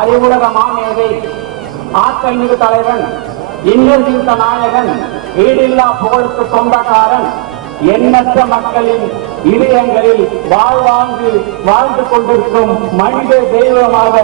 அறிவுலக மாமேதை ஆற்றல் மிகு தலைவன் இன்னொரு நாயகன் ஈடில்லா புகழுக்கு சொந்தக்காரன் எண்ணற்ற மக்களின் இதயங்களில் வாழ்ந்து கொண்டிருக்கும் மனித தெய்வமாக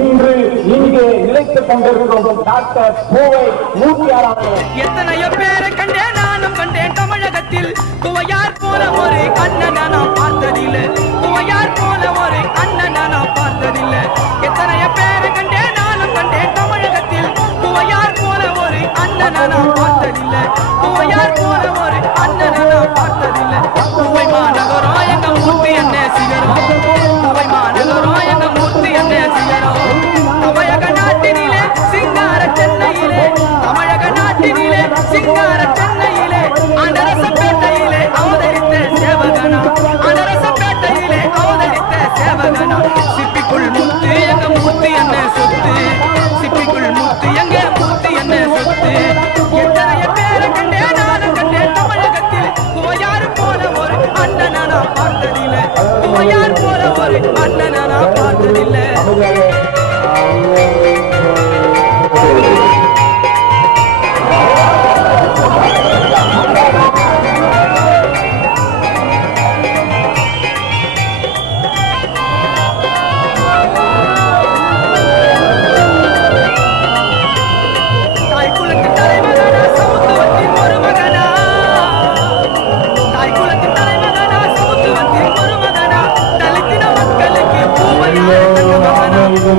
இன்று இங்கே நிலைத்துக் கொண்டிருக்கும் டாக்டர் பூவை மூர்த்தியார் அவர்கள். எத்தனையோ பேரை கண்டேன், நானும் கண்டேன் தமிழகத்தில். துவையார் போல ஒரு அண்ணனை நான் பார்த்ததில்லை, துவையார் போல ஒரு அண்ணனை நான் பார்த்ததில்லை. எத்தனையோ பேரை கண்டேன், நானும் கண்டேன் தமிழகத்தில். துவையார் போல ஒரு அண்ணனை நான் பார்த்ததில்லை, துவையார் போல ஒரு அண்ணனை நான் பார்த்ததில்லை. துவை மாநகரம் எங்க மூர்த்தி என்ன சிகரம், துவை மாநகரம் எங்க மூர்த்தி என்ன சிகரம். தமிழக நாட்டினிலே சிங்கார சென்னையிலே, தமிழக நாட்டினிலே சிங்கார சென்னையிலே, அனரசப்பேட்டையிலே அவதரித்த சேவகனா, அனரசப்பேட்டையிலே அவதரித்த சேவகனா. சிப்பிக்குள் முத்து எங்க மூர்த்தி என்ன சொத்து, சிப்பிக்குள் முத்து எங்க மூர்த்தி என்ன சொத்து. எத்தனைய பேரை கண்டேன், நானும் கண்டேன் தமிழகத்தில். துவையார் போல ஒரு அண்ணனை நான் பார்த்ததில்லை, துவையார் போல ஒரு அண்ணனை நான் பார்த்ததில்லை.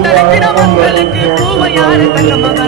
தலித்தின மக்களுக்கு பூவையாறு தங்க மகனா,